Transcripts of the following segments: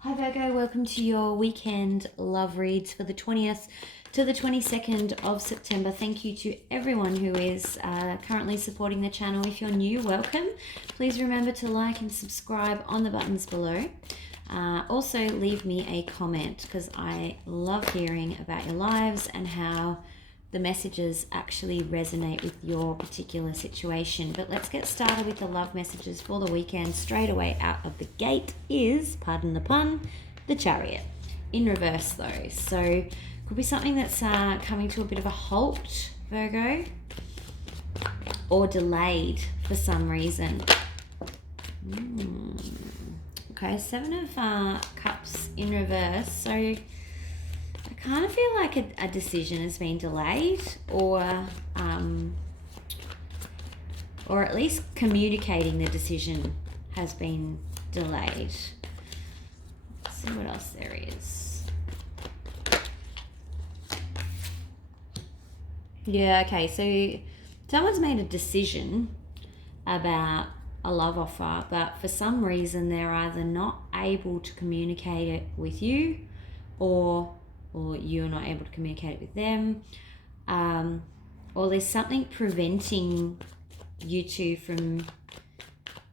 Hi Virgo, welcome to your weekend love reads for the 20th to the 22nd of September. Thank you to everyone who is currently supporting the channel. If you're new, welcome. Please remember to like and subscribe on the buttons below. Also leave me a comment because I love hearing about your lives and how the messages actually resonate with your particular situation. But let's get started with the love messages for the weekend. Straight away out of the gate is, pardon the pun, the Chariot. In reverse though. So could be something that's coming to a bit of a halt, Virgo, or delayed for some reason. Okay, Seven of Cups in reverse. So I kind of feel like a decision has been delayed, or at least communicating the decision has been delayed. Let's see what else there is. Yeah, okay, so someone's made a decision about a love offer, but for some reason they're either not able to communicate it with you, or you're not able to communicate it with them, or there's something preventing you two from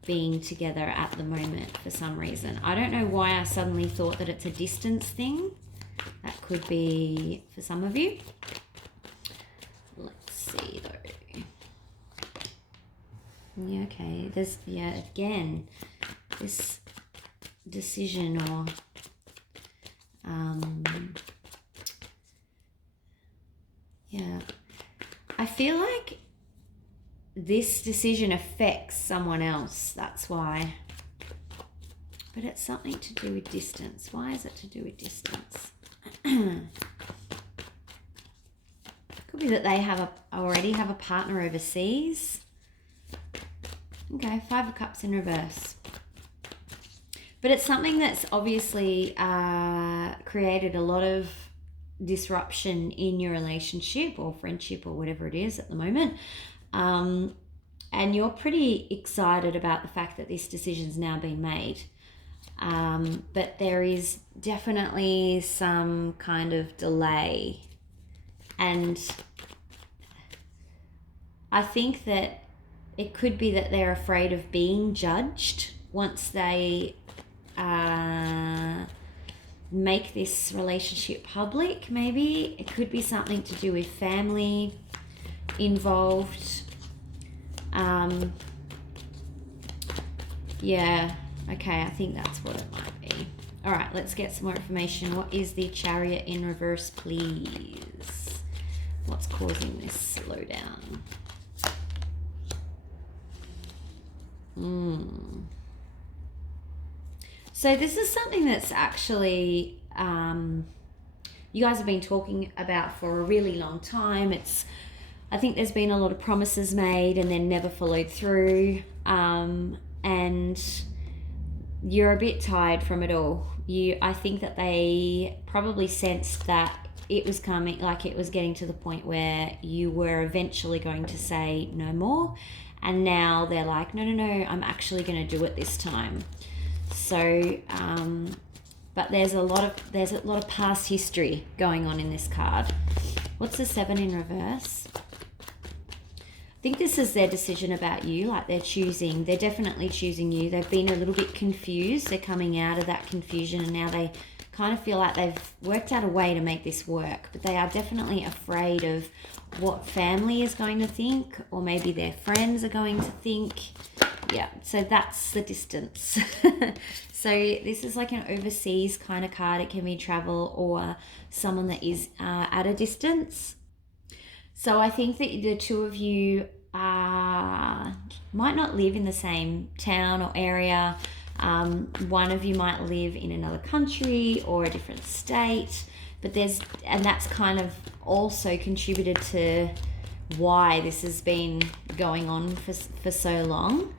being together at the moment for some reason. I don't know why I suddenly thought that it's a distance thing. That could be for some of you. Let's see though. Yeah, okay. There's, again, this decision or I feel like this decision affects someone else, that's why. But it's something to do with distance. Why is it to do with distance? Could be that they already have a partner overseas. Okay, Five of Cups in reverse. But it's something that's obviously created a lot of disruption in your relationship or friendship or whatever it is at the moment. And you're pretty excited about the fact that this decision's now been made. But there is definitely some kind of delay. And I think that it could be that they're afraid of being judged once they make this relationship public, maybe. It could be something to do with family involved. Yeah, okay, I think that's what it might be. All right, let's get some more information. What is the Chariot in reverse, please? What's causing this slowdown? So this is something that's actually you guys have been talking about for a really long time. I think there's been a lot of promises made and then never followed through, and you're a bit tired from it all. I think that they probably sensed that it was coming, like it was getting to the point where you were eventually going to say no more, and now they're like, no, I'm actually going to do it this time. So, but there's a lot of past history going on in this card. What's the Seven in reverse? I think this is their decision about you, like they're definitely choosing you. They've been a little bit confused. They're coming out of that confusion and now they kind of feel like they've worked out a way to make this work, but they are definitely afraid of what family is going to think, or maybe their friends are going to think. Yeah, so that's the distance. So this is like an overseas kind of card. It can be travel or someone that is at a distance. So I think that the two of you might not live in the same town or area. One of you might live in another country or a different state, but that's kind of also contributed to why this has been going on for so long.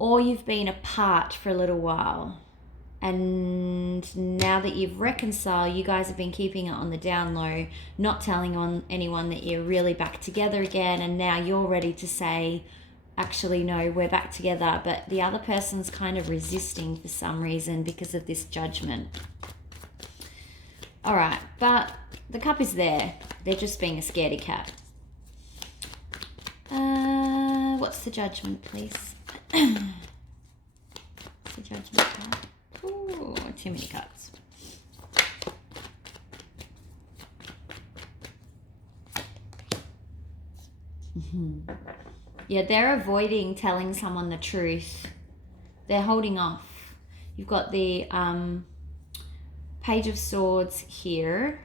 Or you've been apart for a little while, and now that you've reconciled, you guys have been keeping it on the down low, not telling anyone that you're really back together again, and now you're ready to say, actually, no, we're back together, but the other person's kind of resisting for some reason because of this judgment. All right, but the cup is there. They're just being a scaredy cat. What's the judgment, please? What's the judgment card? Ooh, too many cards. Yeah, they're avoiding telling someone the truth. They're holding off. You've got the Page of Swords here,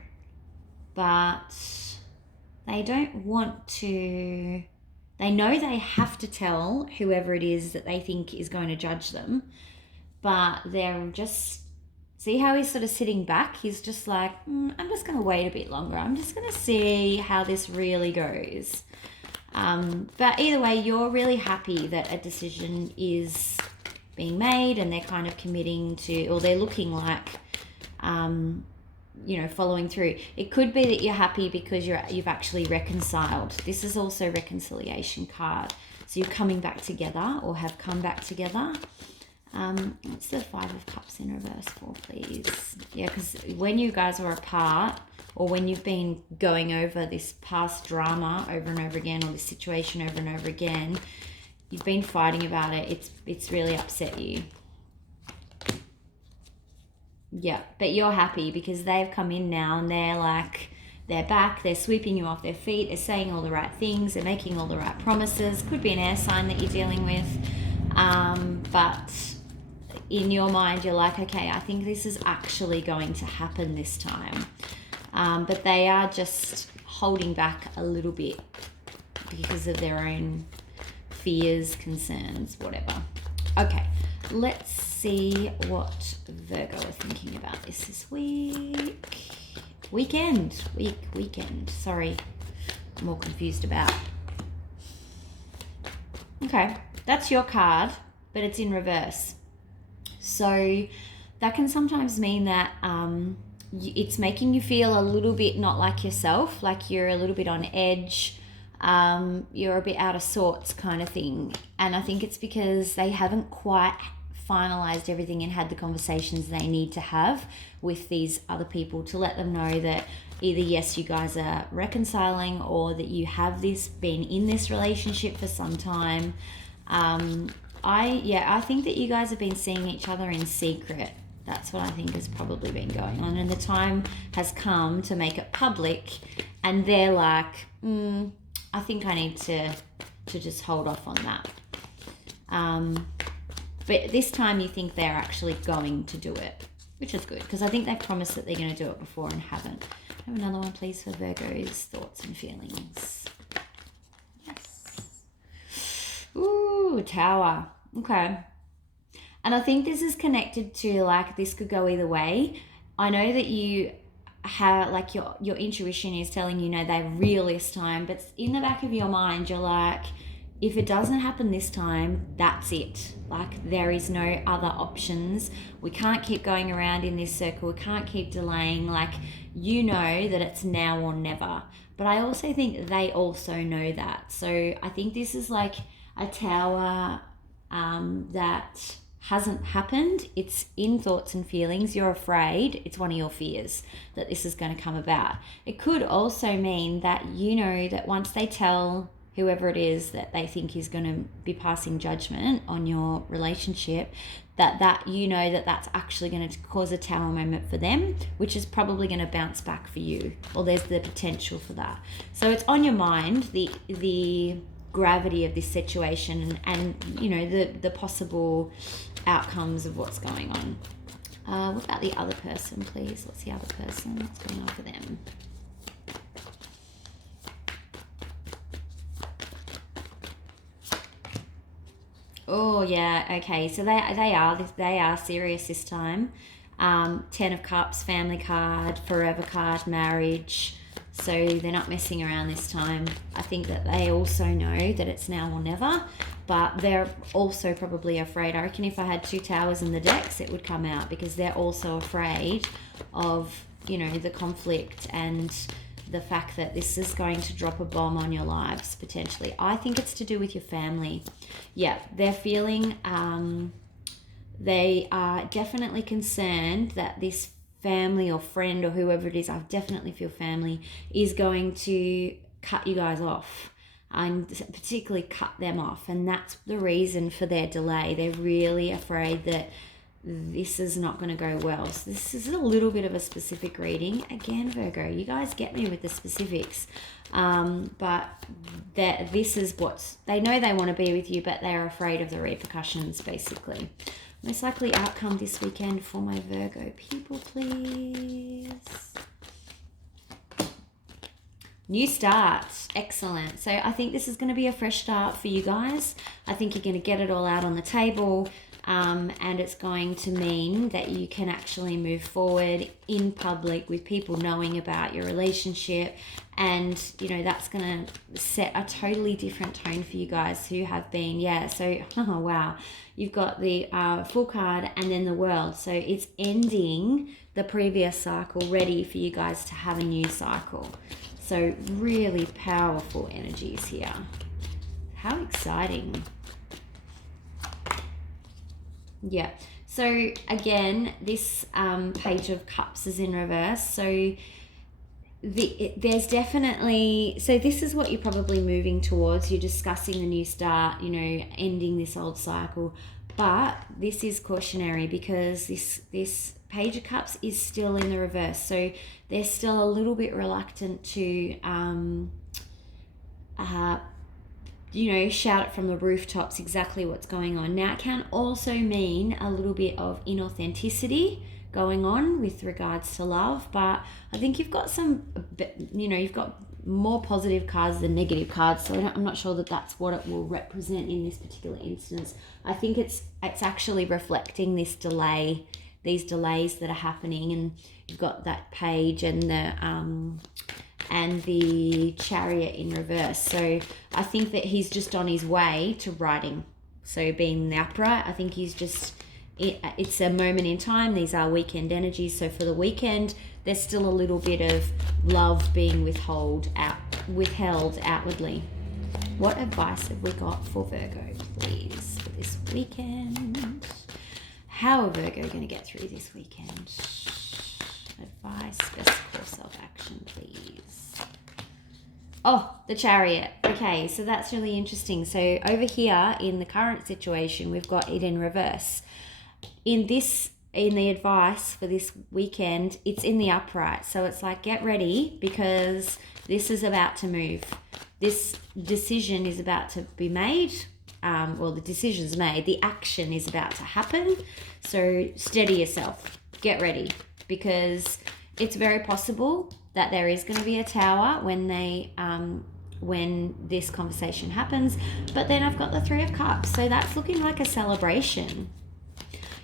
but they don't want to. They know they have to tell whoever it is that they think is going to judge them, but they're just, see how he's sort of sitting back? He's just like, I'm just going to wait a bit longer. I'm just going to see how this really goes. But either way, you're really happy that a decision is being made and they're kind of committing to, or they're looking like, following through. It could be that you're happy because you've actually reconciled. This is also reconciliation card. So you're coming back together or have come back together. What's the Five of Cups in reverse for, please? Yeah, because when you guys are apart, or when you've been going over this past drama over and over again, or this situation over and over again, you've been fighting about it. It's really upset you. Yeah, but you're happy because they've come in now and they're back, they're sweeping you off their feet, they're saying all the right things, they're making all the right promises. Could be an air sign that you're dealing with. But in your mind, you're like, okay, I think this is actually going to happen this time. But they are just holding back a little bit because of their own fears, concerns, whatever. Okay, let's see what Virgo are thinking about this week. Weekend. Sorry, I'm all confused about. Okay, that's your card, but it's in reverse. So that can sometimes mean that it's making you feel a little bit not like yourself, like you're a little bit on edge, you're a bit out of sorts kind of thing. And I think it's because they haven't quite finalized everything and had the conversations they need to have with these other people to let them know that either yes, you guys are reconciling, or that you have been in this relationship for some time. I think that you guys have been seeing each other in secret. That's what I think has probably been going on, and the time has come to make it public, and they're like, I think I need to just hold off on that. But this time you think they're actually going to do it, which is good, because I think they promised that they're going to do it before and haven't. Have another one, please, for Virgo's thoughts and feelings. Yes. Ooh, Tower. Okay. And I think this is connected to, like, this could go either way. I know that you have, like, your intuition is telling you, no, they're real this time, but in the back of your mind, you're like, if it doesn't happen this time, that's it. Like, there is no other options. We can't keep going around in this circle. We can't keep delaying. Like, you know that it's now or never. But I also think they also know that. So I think this is like a tower that hasn't happened. It's in thoughts and feelings. You're afraid. It's one of your fears that this is going to come about. It could also mean that you know that once they tell whoever it is that they think is going to be passing judgment on your relationship, that you know that that's actually going to cause a tower moment for them, which is probably going to bounce back for you, or there's the potential for that. So it's on your mind, the gravity of this situation and you know the possible outcomes of what's going on. What about the other person, please? What's the other person? What's going on for them? Oh yeah, okay. So they are serious this time. 10 of Cups, family card, forever card, marriage. So they're not messing around this time. I think that they also know that it's now or never, but they're also probably afraid. I reckon if I had 2 towers in the decks, it would come out, because they're also afraid of, you know, the conflict and the fact that this is going to drop a bomb on your lives, potentially. I think it's to do with your family. Yeah, they're feeling, they are definitely concerned that this family or friend or whoever it is, I definitely feel family, is going to cut you guys off, and particularly cut them off. And that's the reason for their delay. They're really afraid that this is not going to go well. So this is a little bit of a specific reading. Again, Virgo, you guys get me with the specifics. But that this is what they know. They want to be with you, but they're afraid of the repercussions, basically. Most likely outcome this weekend for my Virgo people, please. New start. Excellent. So I think this is going to be a fresh start for you guys. I think you're going to get it all out on the table. And it's going to mean that you can actually move forward in public with people knowing about your relationship. And, you know, that's going to set a totally different tone for you guys who have been, so, oh, wow. You've got the Full card and then the World. So it's ending the previous cycle, ready for you guys to have a new cycle. So really powerful energies here. How exciting. Yeah, so again, this Page of Cups is in reverse. So there's definitely, so this is what you're probably moving towards. You're discussing the new start, you know, ending this old cycle. But this is cautionary because this Page of Cups is still in the reverse. So they're still a little bit reluctant to you know, shout it from the rooftops exactly what's going on. Now, it can also mean a little bit of inauthenticity going on with regards to love, but I think you've got some, you know, you've got more positive cards than negative cards, so I'm not sure that that's what it will represent in this particular instance. I think it's actually reflecting this delay, these delays that are happening, and you've got that Page and the Chariot in reverse. So I think that he's just on his way to writing. So being the upright, I think he's just, it's a moment in time. These are weekend energies. So for the weekend, there's still a little bit of love being withheld outwardly. What advice have we got for Virgo, please, for this weekend? How are Virgo going to get through this weekend? Advice, best course of action, please. Oh, the Chariot. Okay, so that's really interesting. So over here in the current situation, we've got it in reverse. In the advice for this weekend, it's in the upright. So it's like, get ready because this is about to move. This decision is about to be made. Well, the decision's made. The action is about to happen. So steady yourself. Get ready because it's very possible that there is going to be a tower when this conversation happens. But then I've got the Three of Cups. So that's looking like a celebration.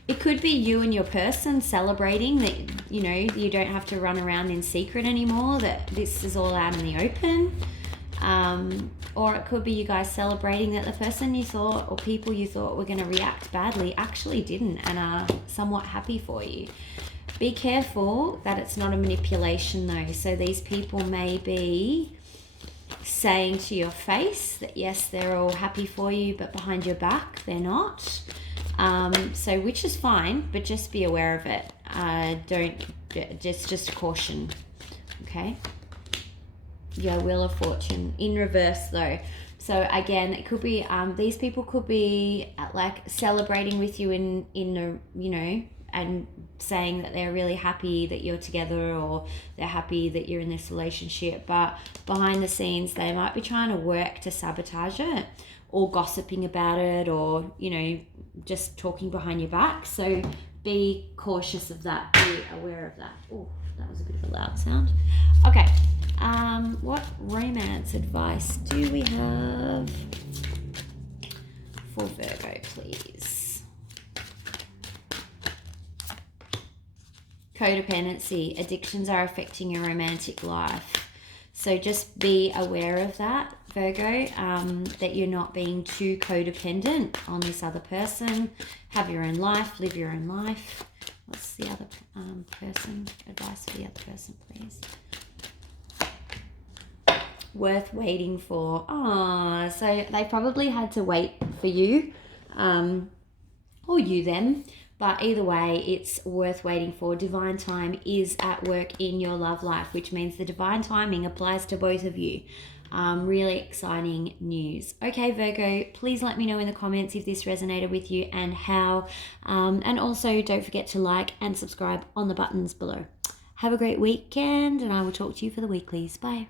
It could be you and your person celebrating that, you know, you don't have to run around in secret anymore, that this is all out in the open. Or it could be you guys celebrating that the person you thought or people you thought were going to react badly actually didn't and are somewhat happy for you. Be careful that it's not a manipulation though. So these people may be saying to your face that yes, they're all happy for you, but behind your back, they're not. So which is fine, but just be aware of it. Just caution. Okay. Your Wheel of Fortune in reverse though. So again, it could be, these people could be like celebrating with you in you know, and saying that they're really happy that you're together or they're happy that you're in this relationship, but behind the scenes they might be trying to work to sabotage it or gossiping about it or, you know, just talking behind your back. So be cautious of that, be aware of that. Oh, that was a bit of a loud sound. Okay, what romance advice do we have for Virgo, please? Codependency. Addictions are affecting your romantic life. So just be aware of that, Virgo, that you're not being too codependent on this other person. Have your own life, live your own life. What's the other person? Advice for the other person, please. worth waiting for. Ah, so they probably had to wait for you, or you them. But either way, it's worth waiting for. Divine time is at work in your love life, which means the divine timing applies to both of you. Really exciting news. Okay, Virgo, please let me know in the comments if this resonated with you and how. And also don't forget to like and subscribe on the buttons below. Have a great weekend, and I will talk to you for the weeklies. Bye.